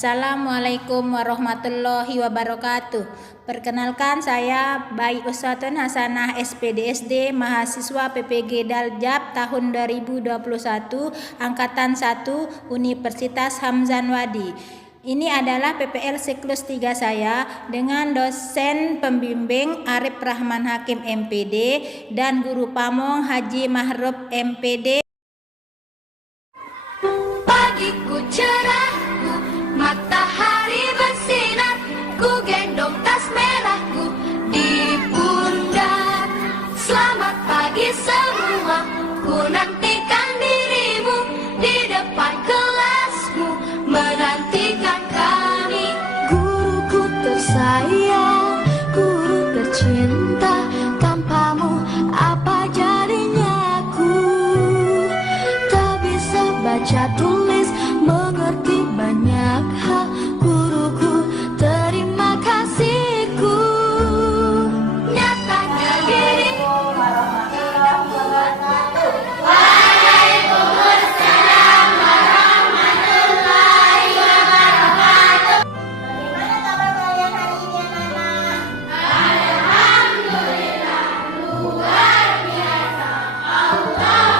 Assalamualaikum warahmatullahi wabarakatuh. Perkenalkan, saya Bayi Uswatun Hasanah SPDSD, mahasiswa PPG Daljab tahun 2021, Angkatan 1, Universitas Hamzan Wadi. Ini adalah PPL siklus 3 saya dengan dosen pembimbing Arif Rahman Hakim MPD dan guru pamong Haji Mahrub MPD. Pagiku cerah, matahari bersinar, ku gendong tas merahku di pundak. Selamat pagi semua, ku nantikan dirimu di depan kelasmu, menantikan kami. Guruku tersayang, guru tercinta, tanpamu apa jadinya aku? Tak bisa baca tulis, mengerti banyak hal. Guruku, terima kasihku. Nyatakan diriku. Waalaikumsalam warahmatullahi wabarakatuh. Bagaimana kabar kalian hari ini, anak-anak? Alhamdulillah, luar biasa. Allah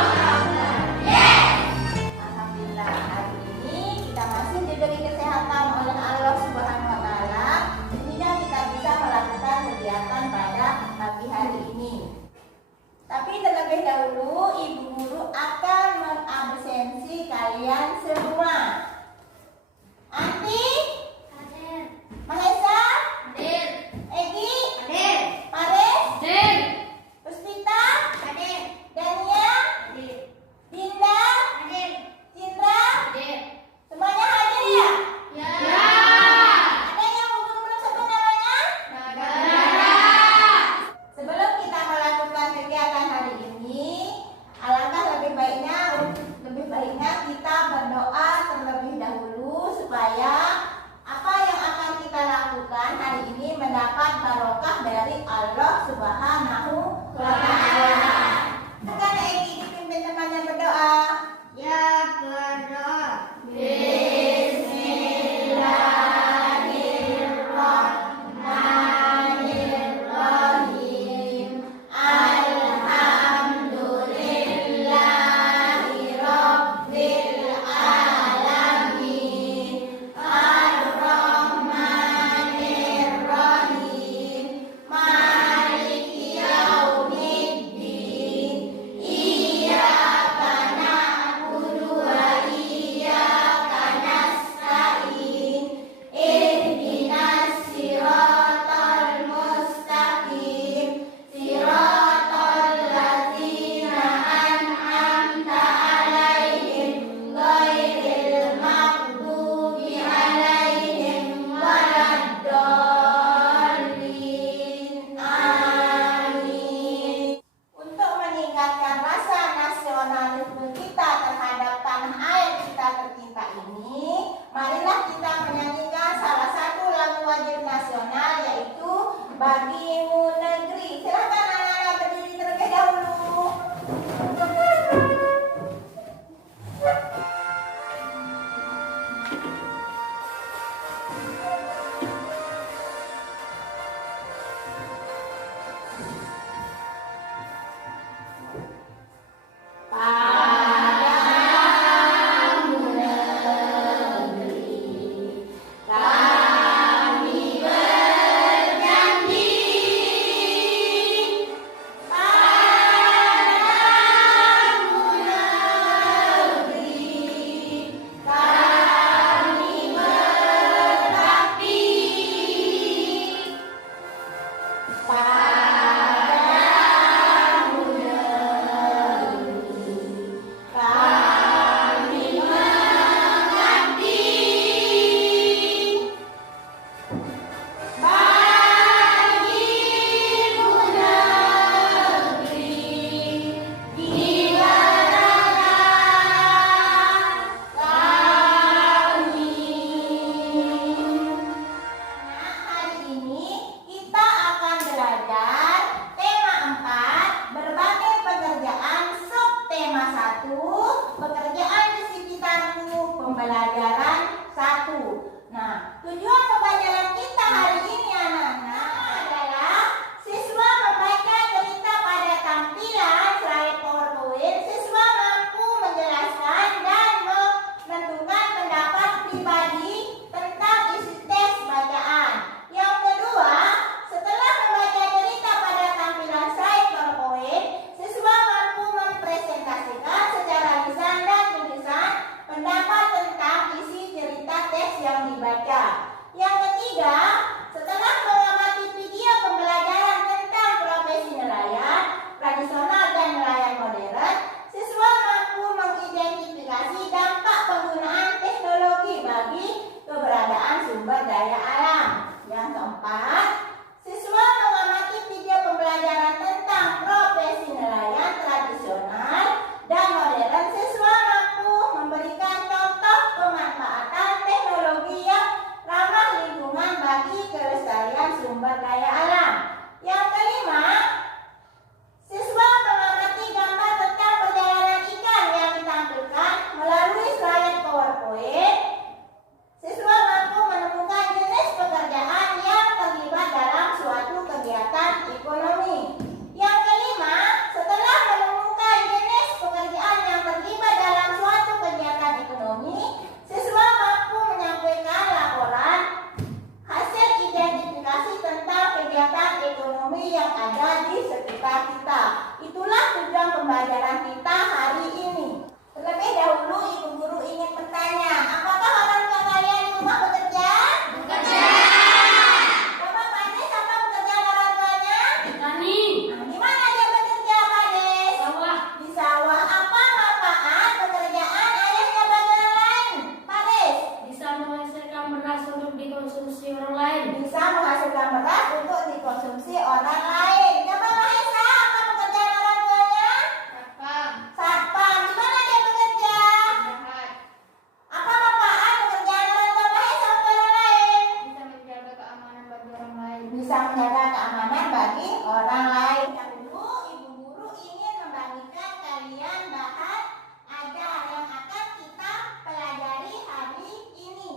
Alhamdulillah, hari ini kita masih diberi kesehatan oleh Allah Subhanahu wa Ta'ala, sehingga kita bisa melakukan kegiatan pada pagi hari ini. Tapi terlebih dahulu, Ibu Guru akan mengabsensi kalian semua. Anti, Mahesa, Egi, Pares, Puspita, Dania, Dinda, Cindra, semuanya hadir ya? Ada yang belum sebut namanya? Sebelum kita melakukan kegiatan hari ini, alangkah lebih baiknya kita berdoa terlebih dahulu supaya apa yang akan kita lakukan hari ini mendapat barokah dari Allah Subhanahu wa Ta'ala. Kan Egi dipimpin temannya berdoa. Ya, berdoa. Bismillahirrahmanirrahim. Alhamdulillahirabbil alamin. Arrahmanirrahim. Maliki sumber daya alam. Yang kelima, siswa mengamati gambar tentang perjalanan ikan yang ditampilkan melalui slide PowerPoint. Siswa mampu menemukan jenis pekerjaan yang terlibat dalam suatu kegiatan ekonomi. Yang kelima, setelah menemukan jenis pekerjaan yang terlibat dalam suatu kegiatan ekonomi, siswa mampu menyampaikan laporan hasil identifikasi tentang kegiatan ekonomi yang ada di sekitar kita. Itulah tujuan pembelajaran kita hari ini. Terlebih dahulu, Ibu Guru ingin bertanya, apakah orang tua kalian di rumah bekerja? Bekerja. Bapak Pak Des, apa pekerjaan orang tuanya? Petani. Nah, di mana dia bekerja, Pak Des? Sawah. Di sawah. Apa manfaat pekerjaan ayahnya bagi orang lain, Pak Des? Bisa menghasilkan beras untuk dikonsumsi orang lain. Bisa menghasilkan beras untuk dikonsumsi orang lain. Bapak Mahesa, apa pekerjaan orang tuanya? Satpam. Satpam. Di mana dia bekerja? Jahat. Apa manfaat pekerjaan orang tua Mahesa untuk orang lain? Bisa menjaga keamanan bagi orang lain. Bisa menjaga keamanan bagi orang lain. Dahulu, Ibu Guru ingin membagikan kalian bahan ajar yang akan kita pelajari hari ini.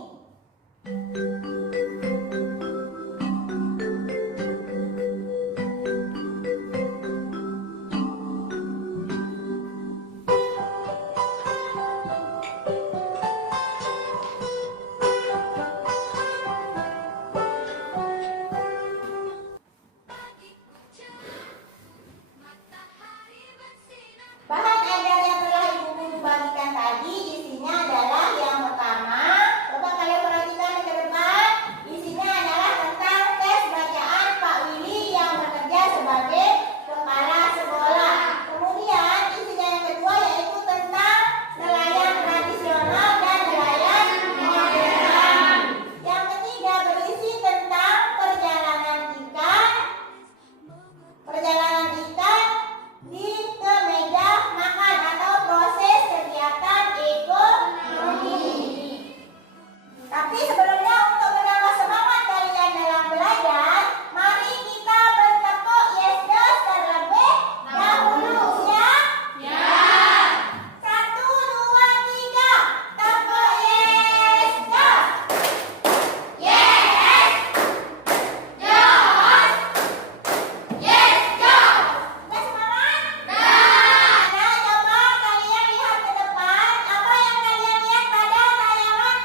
Bahan ajar yang telah Ibu Guru bagikan tadi isinya adalah yang pertama, coba kalian perhatikan ke depan. Isinya adalah tentang tes bacaan Pak Willy yang bekerja sebagai kepala sekolah. Kemudian isinya yang kedua yaitu tentang nelayan tradisional dan nelayan modern. Yang ketiga berisi tentang perjalanan ikan di ke meja makan atau proses kegiatan ekonomi. Tapi sebelumnya untuk menambah semangat kalian dalam belajar, mari kita bertepuk yes dos terlebih dahulu. Siap? Ya. 1, 2, 3, tepuk yes dos. Yes. Jos. Yes. Jos. Udah semangat? Dah. Nah, coba kalian lihat ke depan. Apa yang kalian lihat pada tayangan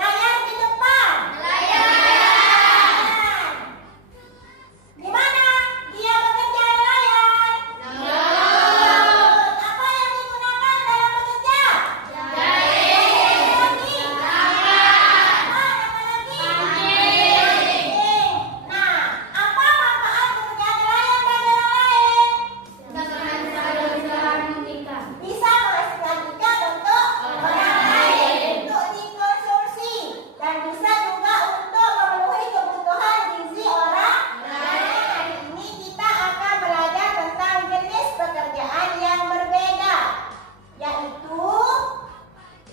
layar di depan? Nelayan. Di mana dia bekerja nelayan? Laut. Apa yang digunakan dalam bekerja? Jaring. Lagi. Tangan. Apa lagi? Pancing. Nah, apa manfaat bekerja nelayan bagi orang lain? Bisa menghasilkan ikan untuk orang lain, untuk dikonsumsi, dan bisa juga untuk memenuhi kebutuhan gizi orang lain. Hari ini kita akan belajar tentang jenis pekerjaan yang berbeda, yaitu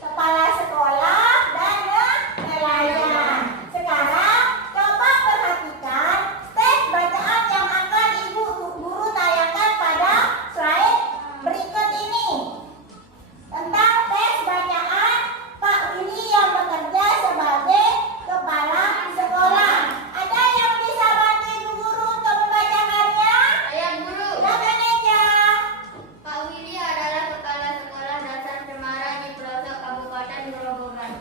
kepala sekolah dan nelayan. Sekarang coba perhatikan teks bacaan yang akan Ibu Guru tayangkan pada slide berikut ini. Tentang teks bacaan Pak Willy yang bekerja sebagai kepala sekolah. Ada yang bisa bantu Ibu Guru untuk membacakannya? Saya guru. Silakan aja. Pak Willy adalah kepala sekolah dasar Cemara di pelosok Kabupaten Grobogan,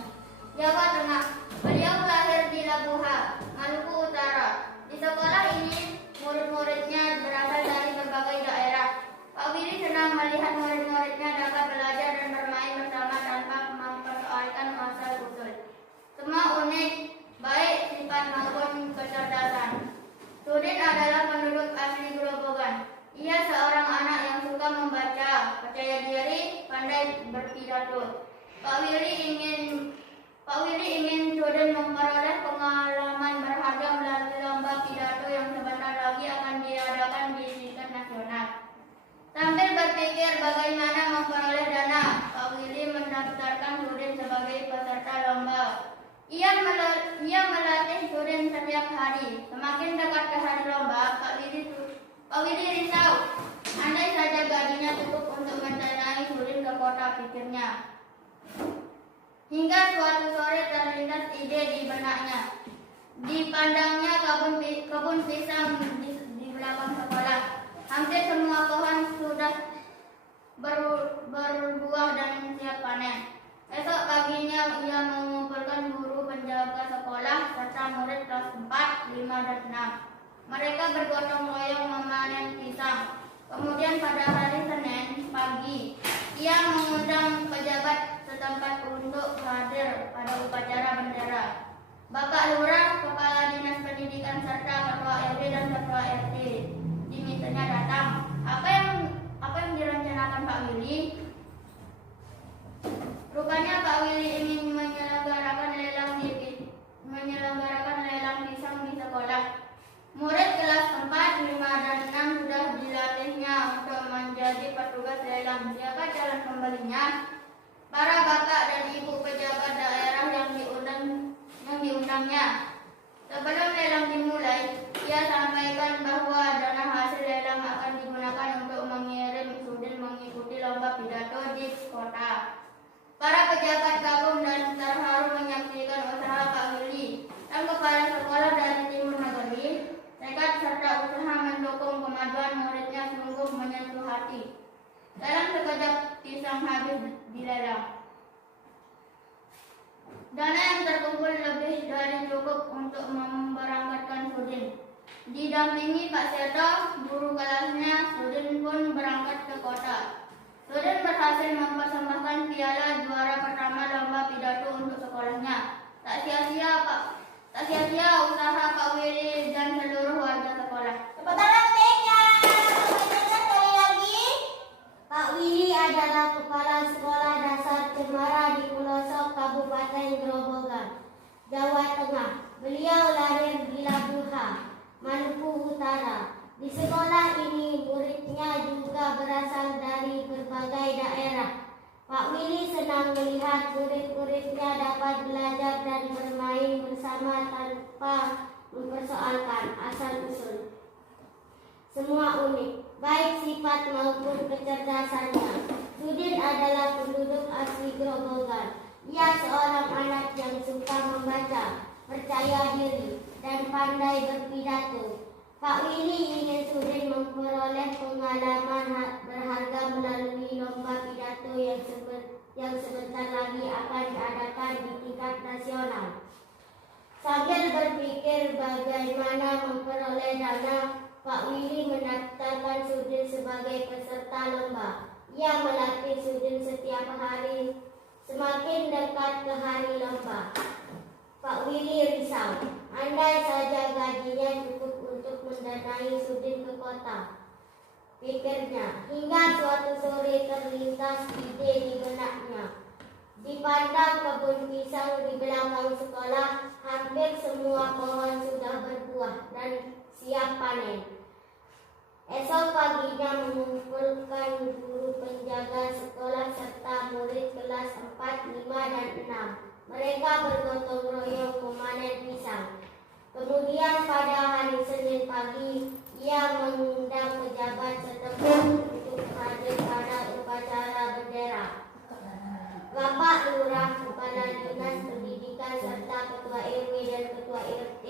Jawa Tengah. Beliau lahir di Labuha, Maluku Utara. Di sekolah ini, murid-muridnya berasal dari berbagai daerah. Pak Willy senang melihat murid-muridnya dapat belajar dan bermain bersama tanpa mempersoalkan asal-usul. Semua unik, baik sifat maupun kecerdasan. Sudin adalah penduduk asli Grobogan. Ia seorang anak yang suka membaca, percaya diri, pandai berpidato. Pak Willy ingin Sudin memperoleh pengalaman berharga melalui lomba pidato yang sebentar lagi akan diadakan di tingkat nasional. Sambil berpikir bagaimana memperoleh dana, Pak Willy mendaftarkan Sudin sebagai peserta lomba. Ia melatih Sudin setiap hari. Semakin dekat Pak Willy risau. Andai saja gajinya cukup untuk mendanai Sudin ke kota, pikirnya. Hingga suatu sore terlintas ide di benaknya. Dipandangnya kebun pisang di belakang sekolah. Hampir semua pohon sudah berbuah dan siap panen. Esok paginya ia mengumpulkan guru penjaga sekolah serta murid kelas 4, 5, dan 6. Mereka bergotong royong memanen pisang. Kemudian pada hari Senin pagi, ia mengundang pejabat setempat untuk hadir pada upacara bendera. Bapak Lurah, Kepala Dinas Pendidikan serta Ketua RW dan Ketua RT dimintanya datang. Apa yang direncanakan Pak Willy? Rupanya Pak Willy ingin menyelenggarakan lelang pisang di sekolah. Murid kelas 4, 5, dan 6 sudah dilatihnya untuk menjadi petugas lelang. Siapa calon pembelinya? Para bapak dan ibu pejabat daerah yang diundangnya. Sebelum lelang dimulai, ia sampaikan bahwa dana hasil lelang akan digunakan untuk mengirim Sudin mengikuti lomba pidato di kota. Para pejabat kagum dan terharu menyaksikan usaha Pak Willy dan kepala sekolah dari timur negeri. Tekad serta usaha mendukung kemajuan muridnya sungguh menyentuh hati. Dalam sekejap pisang habis dilelang. Dana yang terkumpul lebih dari cukup untuk memberangkatkan Sudin. Didampingi Pak Seto, guru kelasnya, Sudin pun berangkat ke kota. Sudin berhasil mempersembahkan piala juara pertama lomba pidato untuk sekolahnya. Tak sia-sia usaha Pak Willy dan seluruh warga sekolah. Tepuk tangan mereka. Sekali lagi. Pak Willy adalah kepala sekolah dasar Cemara di pelosok Kabupaten Grobogan, Jawa Tengah. Beliau lahir di Labuha, Maluku Utara. Di sekolah ini muridnya juga berasal dari berbagai daerah. Pak Willy senang melihat murid-muridnya dapat belajar dan bermain bersama tanpa mempersoalkan asal-usul. Semua unik, baik sifat maupun kecerdasannya. Sudin adalah penduduk asli Grobogan. Ia seorang anak yang suka membaca, percaya diri, dan pandai berpidato. Pak Willy ingin Sudin memperoleh pengalaman berharga melalui lomba pidato yang sebentar lagi akan diadakan di tingkat nasional. Sambil berpikir bagaimana memperoleh dana, Pak Willy mendaftarkan Sudin sebagai peserta lomba. Ia melatih Sudin setiap hari. Semakin dekat ke hari lomba, Pak Willy risau. Andai saja gajinya cukup untuk mendanai Sudin ke kota, pikirnya. Hingga suatu sore terlintas ide di benaknya. Dipandang kebun pisang di belakang sekolah, hampir semua pohon sudah berbuah dan siap panen. Esok paginya mengumpulkan guru penjaga sekolah serta murid kelas 4, 5, dan 6. Mereka bergotong royong memanen pisang. Kemudian pada hari Senin pagi, ia mengundang pejabat setempat untuk hadir pada upacara bendera. Bapak Lurah, Kepala Dinas Pendidikan serta Ketua RW dan Ketua RT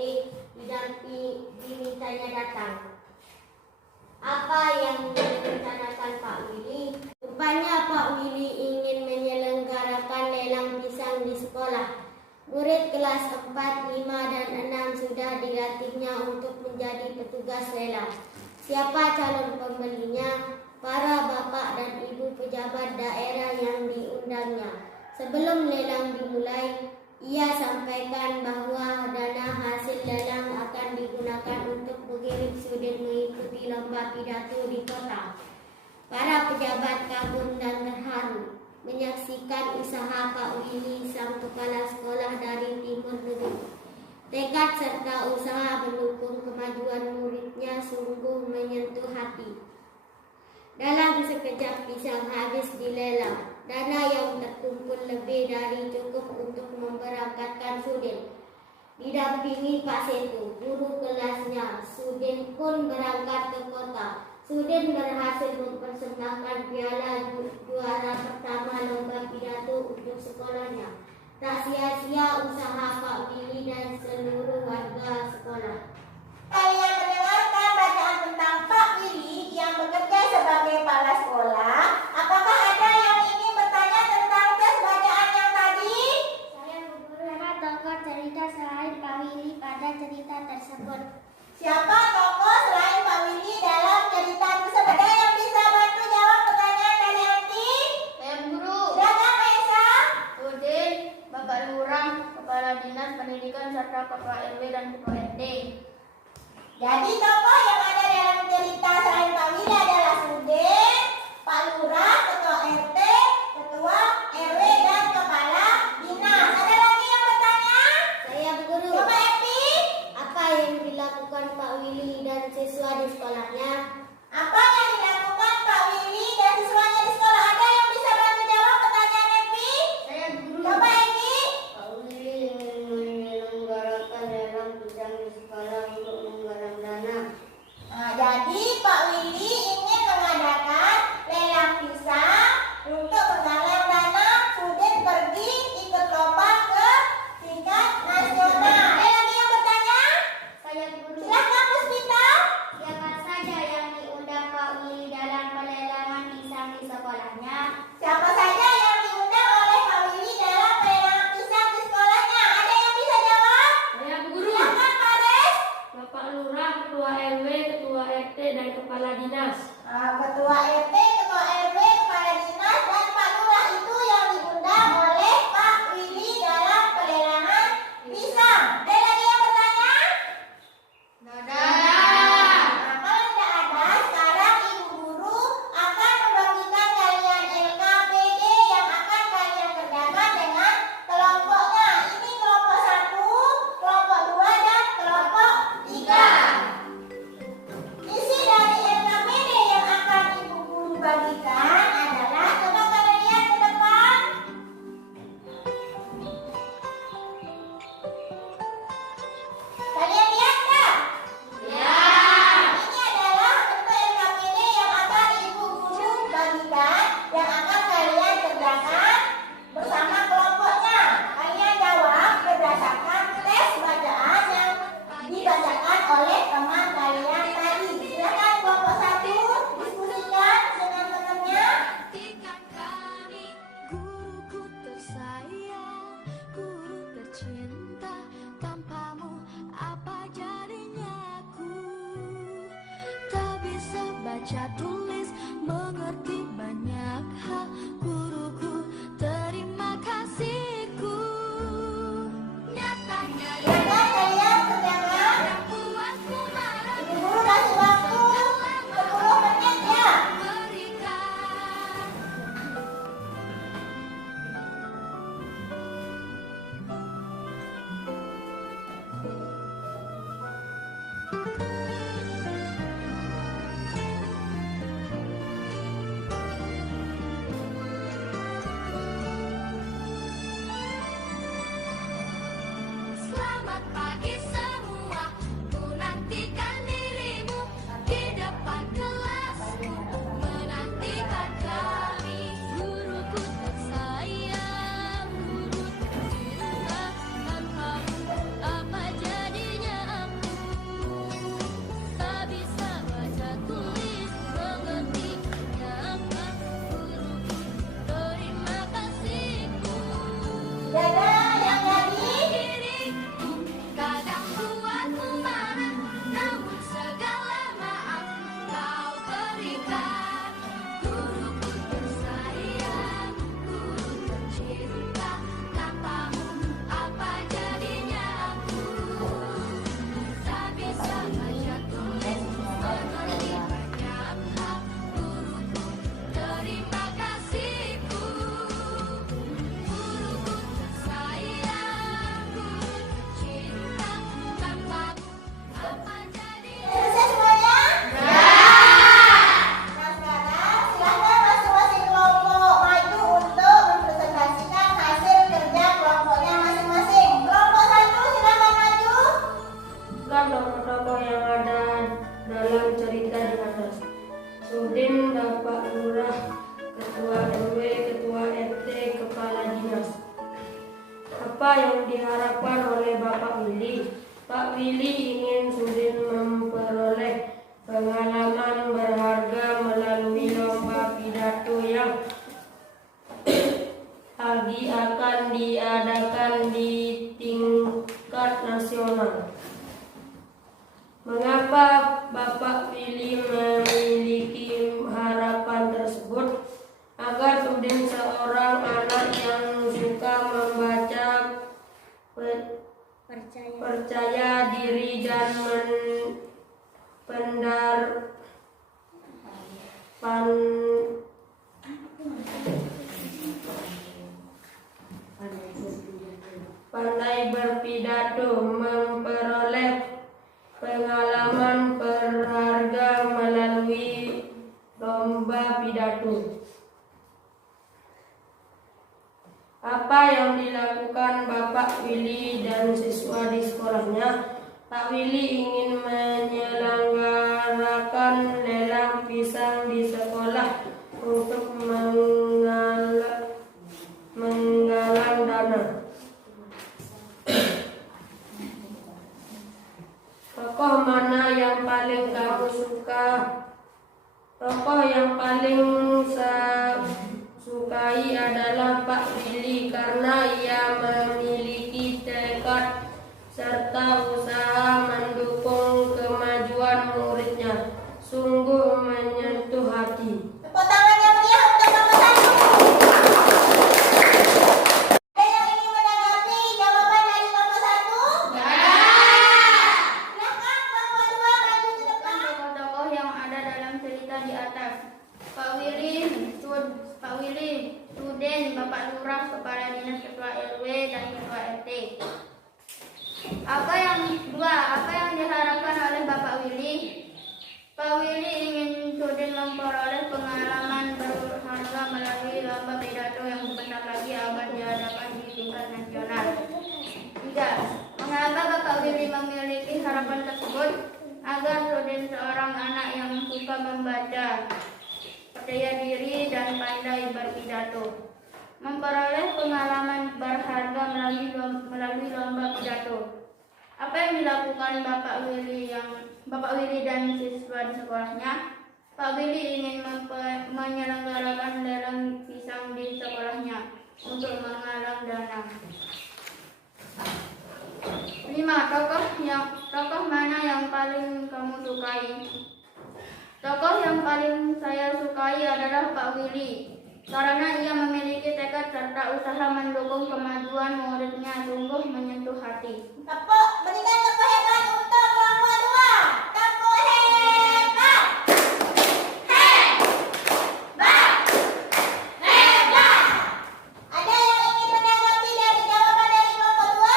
dimintanya datang. Apa yang direncanakan Pak Willy? Rupanya Pak Willy ingin menyelenggarakan lelang pisang di sekolah. Murid kelas 4, 5, dan 6 sudah dilatihnya untuk menjadi petugas lelang. Siapa calon pembelinya? Para bapak dan ibu pejabat daerah yang diundangnya. Sebelum lelang dimulai, ia sampaikan bahwa dana hasil lelang akan digunakan untuk mengirim Sudin mengikuti lomba pidato di kota. Para pejabat kagum dan terharu menyaksikan usaha Pak Willy, sang kepala sekolah dari timur negeri. Tekad serta usaha mendukung kemajuan muridnya sungguh menyentuh hati. Dalam sekejap pisang habis dilelang. Dana yang terkumpul lebih dari cukup untuk memberangkatkan Sudin. Didampingi Pak Seto, guru kelasnya, Sudin Sudin pun berangkat ke kota. Sudin berhasil mempersembahkan piala juara pertama lomba pidato untuk sekolahnya. Tak sia-sia usaha Pak Willy dan seluruh warga sekolah. Kalian mendengarkan bacaan tentang Pak Willy yang bekerja sebagai kepala sekolah. Apakah ada yang ingin bertanya tentang tes bacaan yang tadi? Saya beberapa tokoh cerita selain Pak Willy pada cerita tersebut. Siapa tokoh selain Pak Willy dalam cerita tersebut? Ada yang bisa bantu jawab pertanyaan dari Anti? Saya guru. Silakan Maisa. Udin, Bapak Lurah, Kepala Dinas Pendidikan serta Kepala RW dan Ketua RT. Jadi tokoh yang ada dalam cerita selain Pak Willy adalah Sudin, Pak Lurah, Ketua RT, Ketua RW dan Kepala Dinas. Ada lagi yang bertanya? Saya guru. Coba Epi. Apa yang dilakukan Pak Willy dan siswa di sekolahnya? Apa yang dilakukan Pak Willy dan siswanya di sekolah? Ada yang bisa bantu jawab pertanyaan Epi? Saya guru. Coba Eki. Pak Willy menyelenggarakan lelang pisang di sekolah untuk menggalang dana. Nah, jadi Pak Willy ingin mengadakan lelang pisang untuk menggalang dana. Sudin pergi ikut lomba ke tingkat nasional. Ada lagi yang bertanya? Saya guru. Silakan Puspita. Siapa saja yang diundang Pak Willy dalam pelelangan pisang di sekolahnya? Siapa saja yang diundang oleh Pak Willy dalam pelelangan pisang di sekolahnya? Ada yang bisa jawab? Saya guru. Silakan Pak Des. Bapak Lurah, Ketua RW, Ketua RT dan Kepala Dinas. Ketua RT, Ketua RW, Kepala Dinas, dan Pak Lurah itu yang diundang oleh Pak Willy dalam pelelangan pisang. Ada lagi yang bertanya? Nah, kalau tidak ada, sekarang Ibu Guru akan membagikan kalian LKPD yang akan kalian kerjakan dengan kelompoknya. Ini kelompok 1, kelompok 2, dan kelompok 3. Isi dari LKPD yang akan Ibu Guru bagikan adalah, coba kalian lihat ke depan. Kalian lihat nggak? Ini adalah bentuk LKPD yang akan Ibu Guru bagikan, yang akan kalian kerjakan bersama kelompoknya. Kalian jawab berdasarkan tes bacaan yang dibacakan oleh teman kalian tadi. Silakan kelompok 1 diskusikan dengan temannya. Kami guruku tersayang, guru tercinta, tanpamu apa jadinya aku? Tak bisa baca tulis, mengerti banyak hal, guruku terima kasihku. Nyatanya Silakan kalian kerjakan. puasku marah Ibu Guru kasih waktu 10 menit ya. berikan. Bapak Willy memiliki harapan tersebut agar Udin seorang anak yang suka membaca, percaya diri dan pandai berpidato, memperoleh pengalaman berharga melalui lomba pidato. Apa yang dilakukan Bapak Willy dan siswa di sekolahnya? Pak Willy ingin menyelenggarakan lelang pisang di sekolah untuk menggalang dana. Tokoh mana yang paling kamu suka? Tokoh yang paling saya sukai adalah Pak Willy karena ia memiliki tekad serta usaha mendukung kemajuan muridnya. Sungguh menyentuh hati. Tepuk tangan yang meriah untuk kelompok 1. Ada yang ingin menanggapi jawaban dari kelompok 1? Silakan kelompok 2 maju ke depan. Tokoh-tokoh yang ada dalam cerita di atas. Pak Willy, Suden, Bapak Lurah, Kepala Dinas, Ketua RW, dan Ketua RT. Apa yang diharapkan oleh Bapak Willy? Pak Willy ingin Suden memperoleh pengalaman berharga melalui lomba pidato yang sebentar lagi akan diadakan di tingkat nasional. 3. Mengapa Bapak Willy memiliki harapan tersebut? Agar Suden seorang anak yang suka membaca, percaya diri dan pandai berpidato, memperoleh pengalaman berharga melalui lomba pidato. Apa yang dilakukan Bapak Willy dan siswa di sekolahnya? Pak Willy ingin menyelenggarakan lelang pisang di sekolahnya untuk menggalang dana. 5. Tokoh mana yang paling kamu sukai? Tokoh yang paling saya sukai adalah Pak Willy karena ia memiliki tekad serta usaha mendukung kemajuan muridnya. Sungguh menyentuh hati. Berikan tepuk hebat untuk kelompok 2. Tepuk hebat. Hebat. Ada yang ingin menanggapi dari jawaban dari kelompok 2?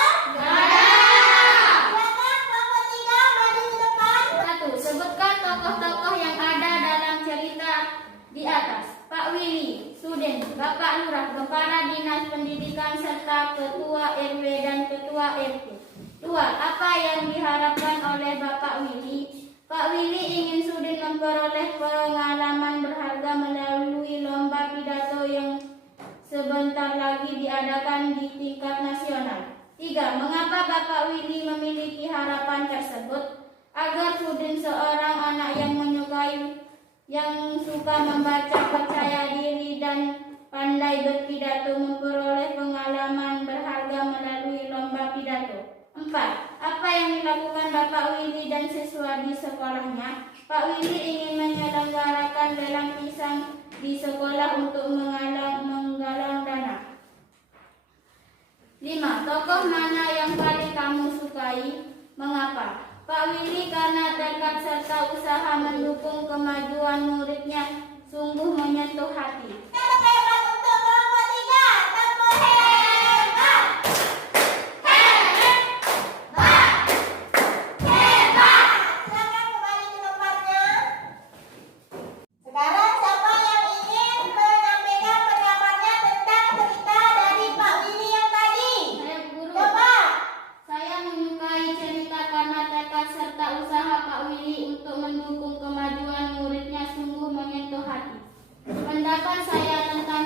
Silakan kelompok 3 maju ke depan. 1. Sebutkan tokoh-tokoh yang ada dalam cerita di atas. Pak Willy, Suden, Bapak Lurah, Kepala Dinas Pendidikan, serta Ketua RW dan Ketua RT. 2. Apa yang diharapkan oleh Bapak Willy? Pak Willy ingin Suden memperoleh pengalaman berharga melalui lomba pidato yang sebentar lagi diadakan di tingkat nasional. 3. Mengapa Bapak Willy memiliki harapan tersebut? Agar Suden seorang anak yang suka membaca, percaya diri dan pandai berpidato, memperoleh pengalaman berharga melalui lomba pidato. 4. Apa yang dilakukan Bapak Willy dan siswa di sekolahnya? Pak Willy ingin menyelenggarakan lelang pisang di sekolah untuk menggalang dana. 5. Tokoh mana yang paling kamu sukai? Mengapa? Pak Willy karena tekad serta usaha mendukung kemajuan muridnya. Sungguh menyentuh hati. Tepuk hebat untuk kelompok 3. Tepuk hebat. Silakan kembali ke tempatnya. Sekarang siapa yang ingin menyampaikan pendapatnya tentang cerita dari Pak Willy yang tadi? Saya guru. Coba. Saya menyukai cerita karena tekad serta usaha Pak Willy untuk mendukung kemajuan muridnya sungguh menyentuh hati. Pendapat saya tentang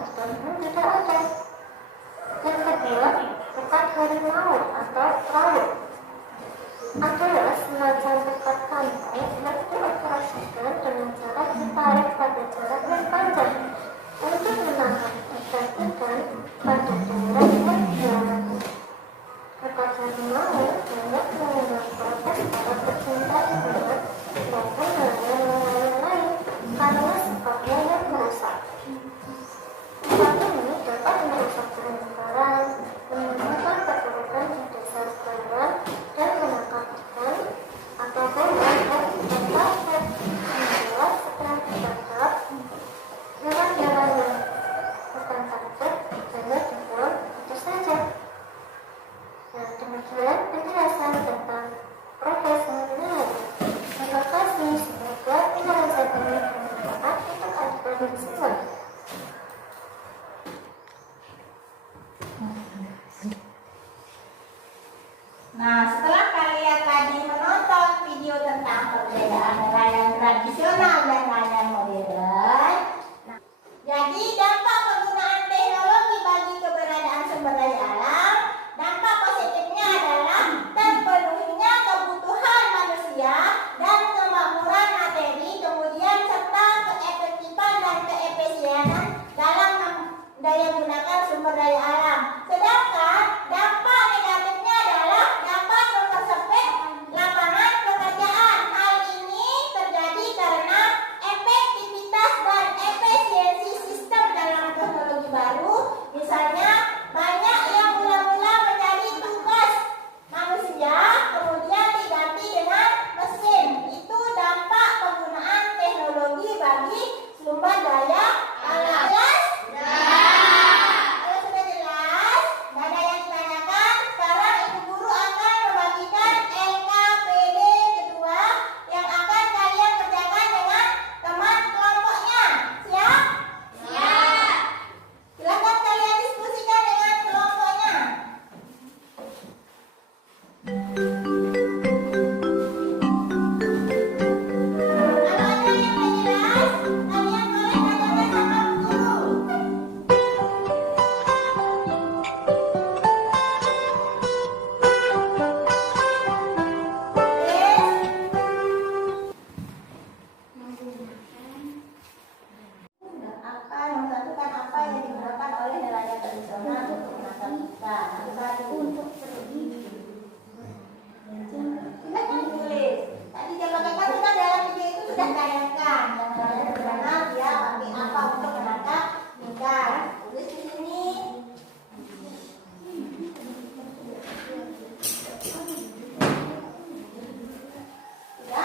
bertemu tidak ada. Yang kedua, petak harimau atau laut adalah semacam petak pantai yang dioperasikan dengan cara ditarik pada jarak yang panjang untuk menangkap ikan pada daerah yang dialami. Petak harimau dapat mengundang protes para pecinta hiburan maupun nelayan lain karena sifatnya yang merusak. Petak ini dapat merusak terumbu karang, menimbulkan kerusakan di dasar karang, dan menangkap ikan atau hewan yang tertarik membuat setelah ditangkap hewan-hewan yang tertangkap hanya dibuang itu saja. Nah, demikian penjelasan tentang proses menelayan. Terima kasih. Semoga penjelasan ini bermanfaat untuk adik-adik semua. Nah, setelah kalian tadi menonton video tentang perbedaan nelayan tradisional dan nelayan modern, jadi dampak penggunaan teknologi bagi keberadaan sumber daya alam, dampak positifnya adalah terpenuhinya kebutuhan manusia dan kemakmuran materi, kemudian serta keefektifan dan keefisienan dalam daya gunakan sumber daya alam. Sedangkan dampak negatifnya adalah dapat mempersempit lapangan pekerjaan. Hal ini terjadi karena efektivitas dan efisiensi sistem dalam teknologi baru. Misalnya, banyak yang mula-mula menjadi tugas manusia, kemudian diganti dengan mesin. Itu dampak penggunaan teknologi bagi sumber daya alam. Kalau sudah jelas, dan ada yang ditanyakan, sekarang Ibu Guru akan membagikan LKPD kedua yang akan kalian kerjakan dengan teman kelompoknya. Siap? Siap. Silakan kalian diskusikan dengan kelompoknya. Kalau ada yang tidak jelas, kalian boleh tanyakan sama Bu Guru. Apa yang menentukan apa yang digunakan oleh nelayan tradisional untuk menangkap ikan? Satu satu untuk silakan ditulis. Tadi dia pakai kan sudah dalam video itu sudah tayangkan. Yang nelayan tradisional dia pakai apa untuk menangkap ikan? Tulis di sini. Ya.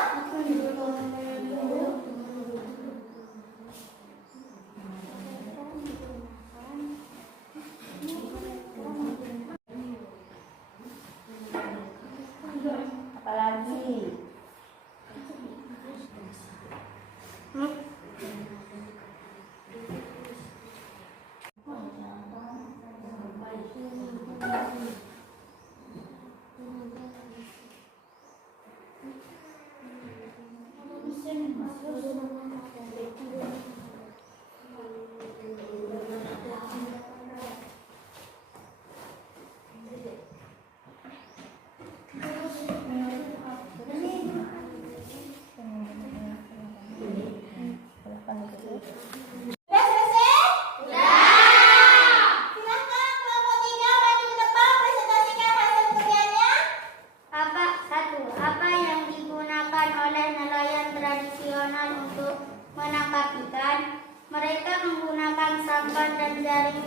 Apalagi? Sudah selesai? Silakan kelompok 3 maju ke depan presentasikan hasil kerjanya. Apa yang digunakan oleh nelayan tradisional untuk menangkap ikan? Mereka menggunakan sampan dan jaring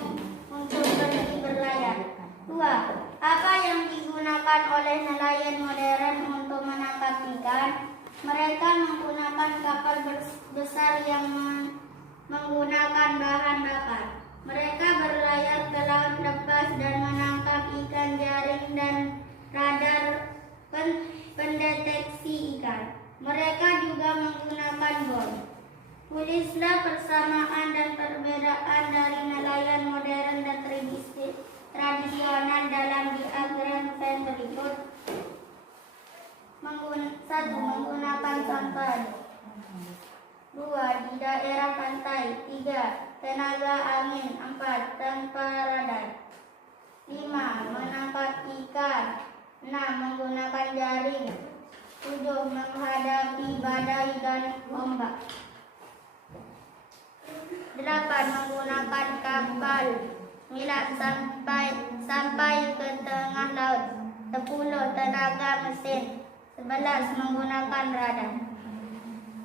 untuk pergi berlayar. 2. Apa yang digunakan oleh nelayan modern untuk menangkap ikan? Mereka menggunakan kapal besar yang menggunakan bahan bakar. Mereka berlayar ke laut lepas dan menangkap ikan jaring dan radar pendeteksi ikan. Mereka juga menggunakan bom. Tulislah persamaan dan perbedaan dari nelayan modern dan tradisional dalam diagram pen berikut. 1. Menggunakan sampan. 2. Di daerah pantai. 3. Tenaga angin. 4. Tanpa radar. 5. Menangkap ikan. 6. Menggunakan jaring. 7. Menghadapi badai dan ombak. 8. Menggunakan kapal milik sampai ke tengah laut. 10. Tenaga mesin. 11. Menggunakan radar.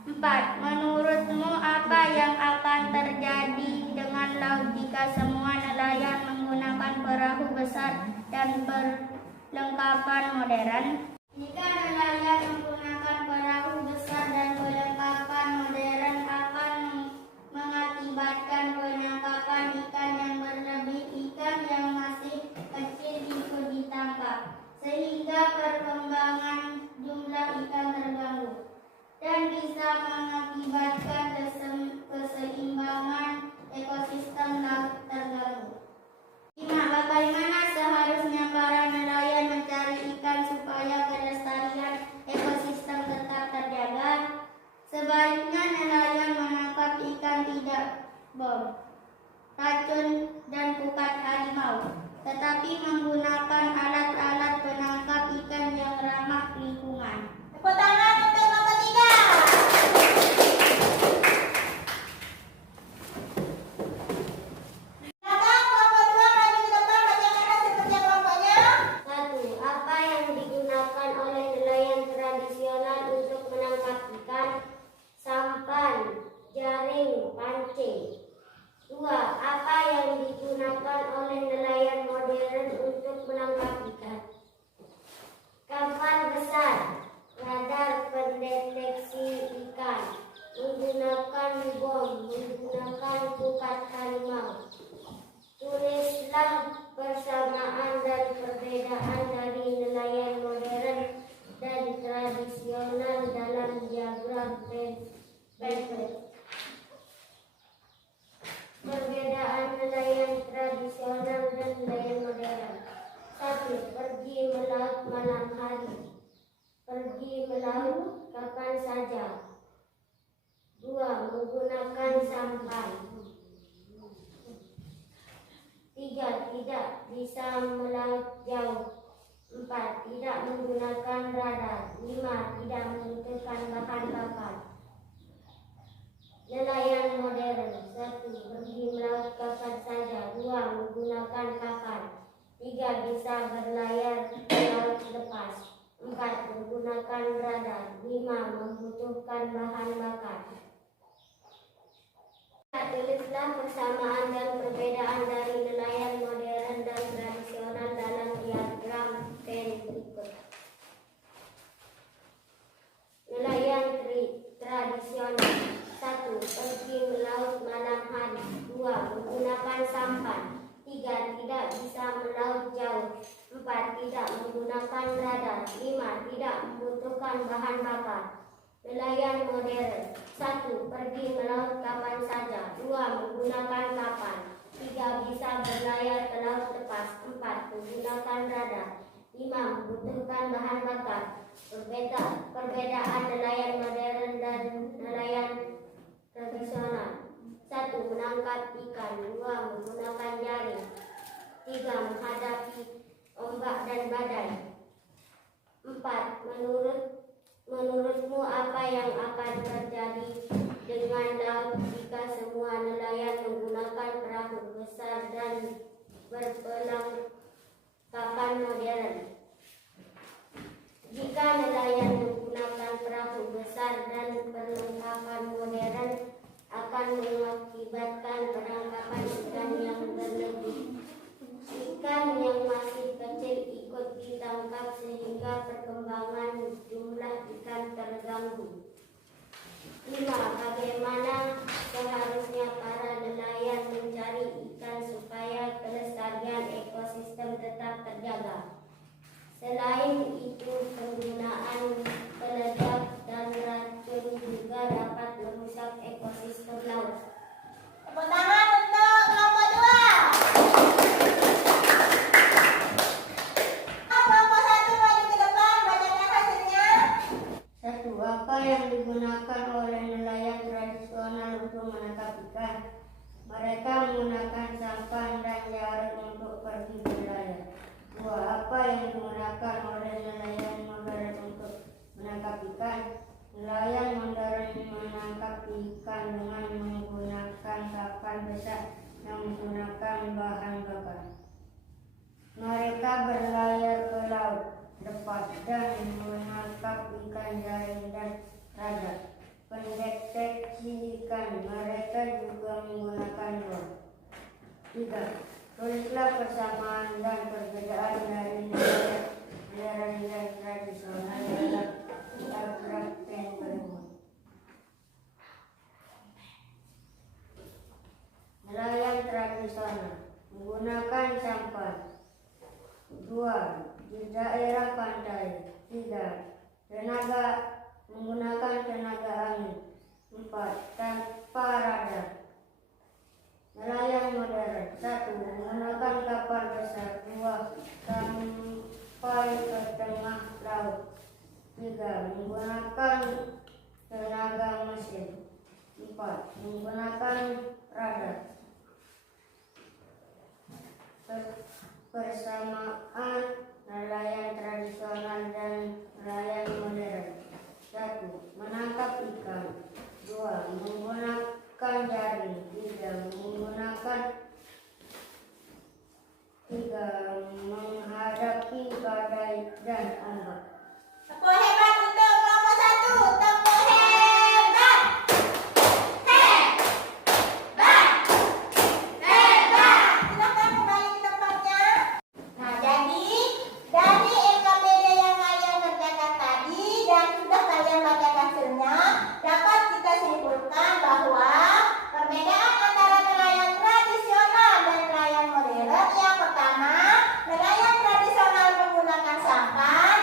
4. Menurutmu apa yang akan terjadi dengan laut jika semua nelayan menggunakan perahu besar dan perlengkapan modern? Jika nelayan menggunakan perahu besar dan perlengkapan modern akan mengakibatkan penangkapan ikan yang berlebih, ikan yang masih kecil ikut ditangkap, sehingga perkembangan jumlah ikan terganggu dan bisa mengakibatkan keseimbangan ekosistem laut terganggu. 5. Bagaimana seharusnya para nelayan mencari ikan supaya kelestarian ekosistem tetap terjaga? Sebaiknya nelayan menangkap ikan tidak bom, racun, dan pukat harimau, tetapi menggunakan alat-alat penangkap ikan yang ramah lingkungan. Tepuk tangan untuk kelompok 3. Silakan kelompok 2 maju ke depan, bacakan hasil kerja kelompoknya. 1. Apa yang digunakan oleh nelayan tradisional untuk menangkap ikan? Sampan, jaring, pancing. 2. Apa yang digunakan oleh nelayan modern untuk menangkap ikan? Kapal besar, radar pendeteksi ikan, menggunakan bom, menggunakan pukat harimau. Tulislah persamaan dan perbedaan dari nelayan modern dan tradisional dalam diagram berikut. Perbedaan nelayan tradisional dan nelayan modern. 1. Pergi melaut malam hari. Pergi melaut kapan saja. 2. Menggunakan sampan. 3. Tidak bisa melaut jauh. 4. Tidak menggunakan radar. 5. Tidak membutuhkan bahan bakar. Nelayan modern. 1. Pergi melaut kapan saja. 2. Menggunakan kapal. 3. Bisa berlayar ke laut lepas. 4. Menggunakan radar. 5. Membutuhkan bahan bakar. Tulislah persamaan dan perbedaan dari nelayan modern dan tradisional dalam diagram berikut. Nelayan tradisional. 1. Pergi melaut malam hari. 2. Menggunakan sampan. 3. Tidak bisa melaut jauh. 4. Tidak menggunakan radar. 5. Tidak membutuhkan bahan bakar. Nelayan modern. 1. Pergi melaut kapan saja. 2. Menggunakan kapal. 3. Bisa berlayar ke laut lepas. 4. Menggunakan radar. 5. Membutuhkan bahan bakar. Perbedaan nelayan modern dan nelayan tradisional. 1. Menangkap ikan. 2. Menggunakan jaring. 3. Menghadapi ombak dan badai. 4. Menurutmu apa yang akan terjadi dengan laut jika semua nelayan menggunakan perahu besar dan berperlengkapan modern? Jika nelayan menggunakan perahu besar dan perlengkapan modern akan mengakibatkan penangkapan ikan yang berlebih. Ikan yang masih kecil ikut ditangkap sehingga perkembangan jumlah ikan terganggu. 5. Bagaimana seharusnya para nelayan mencari ikan supaya kelestarian ekosistem tetap terjaga? Selain itu, penggunaan peledak dan racun juga dapat merusak ekosistem laut. Tepuk tangan untuk kelompok 2. Kelompok 1 maju ke depan, bacakan hasilnya. 1. Apa yang digunakan oleh nelayan tradisional menangkap ikan. Mereka menggunakan sampan dan jaring untuk pergi berlayar. 2. Apa yang digunakan oleh nelayan modern untuk menangkap ikan? Nelayan modern menangkap ikan dengan menggunakan kapal besar yang menggunakan bahan bakar. Mereka berlayar ke laut lepas dan menangkap ikan jaring dan radar. Pendeteksi ikan, mereka juga menggunakan drone. 3. Tulislah persamaan dan perbedaan dari nelayan tradisional dalam paragraf yang berikut. Nelayan tradisional menggunakan sampan. 2. Di daerah pantai. 3. Menggunakan tenaga angin. 4. Tanpa radar. Nelayan modern. 1. Menggunakan kapal besar. 2. Sampai ke tengah laut. 3. Menggunakan tenaga mesin. 4. Menggunakan radar. Persamaan nelayan tradisional dan nelayan modern. 1. Menangkap ikan. 2. Menggunakan jaring. 3. Menghadapi badai dan ombak. Tepuk hebat untuk kelompok 1. Tepuk hebat. Silakan kembali ke tempatnya. Nah, jadi dari LKPD yang kalian kerjakan tadi dan sudah kalian baca hasilnya, dapat kita simpulkan bahwa perbedaan antara nelayan tradisional dan nelayan modern, yang pertama, nelayan tradisional menggunakan sampan,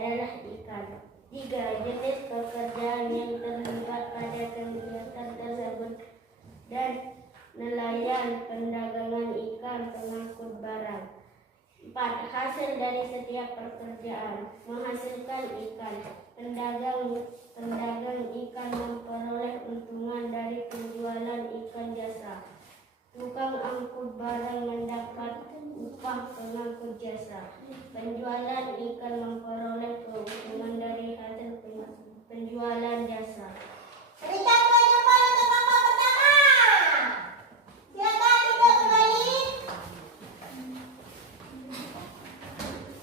adalah ikan. 3. Jenis pekerjaan yang terlibat pada kegiatan tersebut dan nelayan, perdagangan ikan, pengangkut barang. 4. Hasil dari setiap pekerjaan menghasilkan ikan. Pedagang ikan memperoleh untungan dari penjualan ikan jasa. Tukang angkut barang mendapat upah pengangkut jasa. Penjualan ikan memperoleh keuntungan dari hasil penjualan jasa. Berikan dua jempol untuk kelompok pertama. Silakan duduk kembali.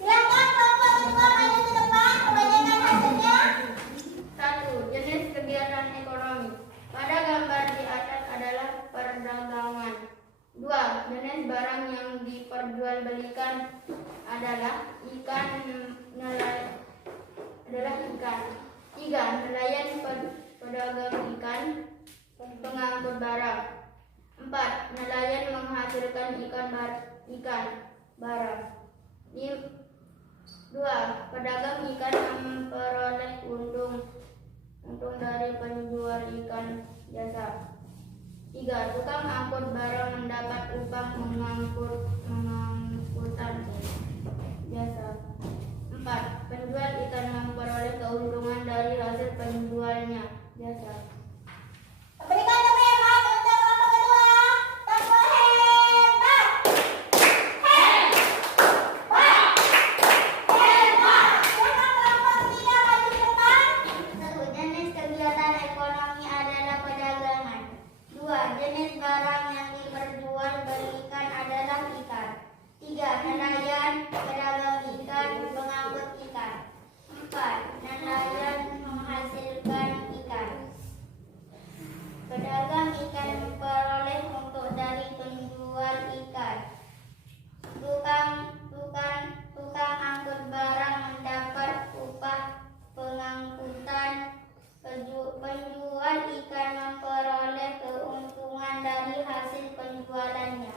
Silakan kelompok kedua maju ke depan membacakan hasilnya. 1. Jenis kegiatan ekonomi. Pada gambar di atas adalah perdagangan. 2. Jenis barang yang diperjualbelikan adalah ikan. 3. Nelayan, pedagang ikan, pengangkut barang. 4. Nelayan menghasilkan ikan barang. 2. Pedagang ikan memperoleh untung dari penjual ikan jasa. 3. Tukang angkut barang mendapat upah mengangkutan jasa. 4. Penjual ikan memperoleh keuntungan dari hasil penjualnya jasa. Berikan tepuk hebat untuk kelompok kedua. Tepuk hebat. Hebat. Hebat. Silakan kelompok ketiga maju ke depan. 1. Jenis kegiatan ekonomi adalah perdagangan. 2. Jenis barang yang diperjualbelikan adalah ikan. 3. Nelayan, pedagang ikan, pengangkut ikan. 4. Nelayan menghasilkan ikan. Pedagang ikan memperoleh untung dari penjual ikan. Tukang angkut barang mendapat upah pengangkutan. Penjual ikan memperoleh keuntungan dari hasil penjualannya.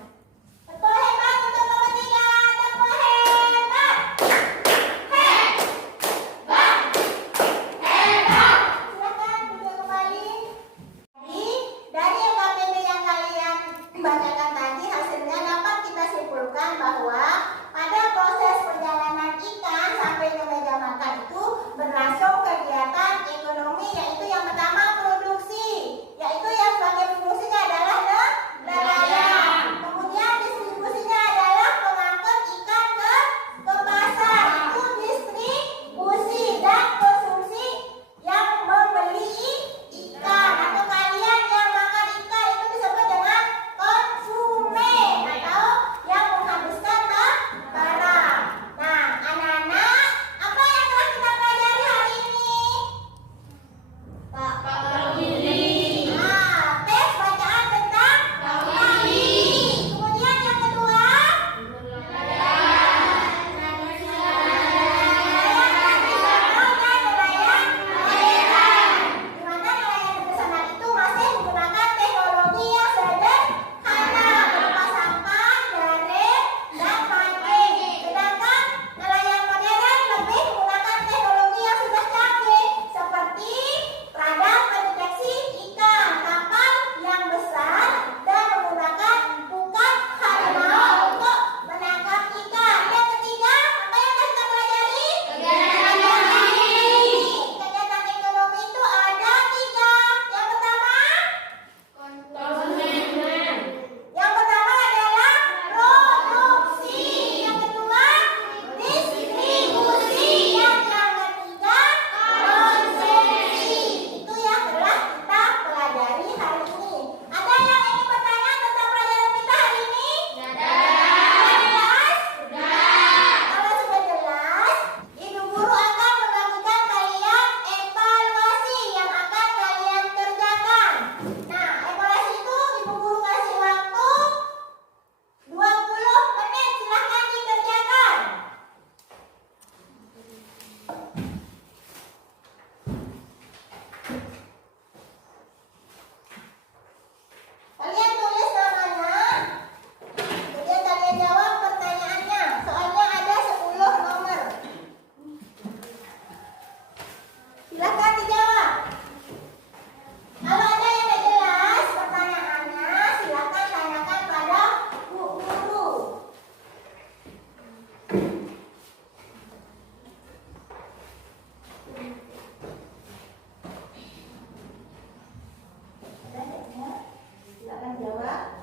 Tepuk hebat untuk kelompok tiga. Tepuk hebat. Hebat. Hebat. Silakan duduk kembali. Jadi dari UKPP yang kalian bacakan tadi hasilnya dapat kita simpulkan bahwa pada proses perjalanan ikan sampai ke meja makan itu berlangsung kegiatan ekonomi, yaitu yang pertama produksi, yaitu yang sebagai fungsinya adalah nelayan. menjawab.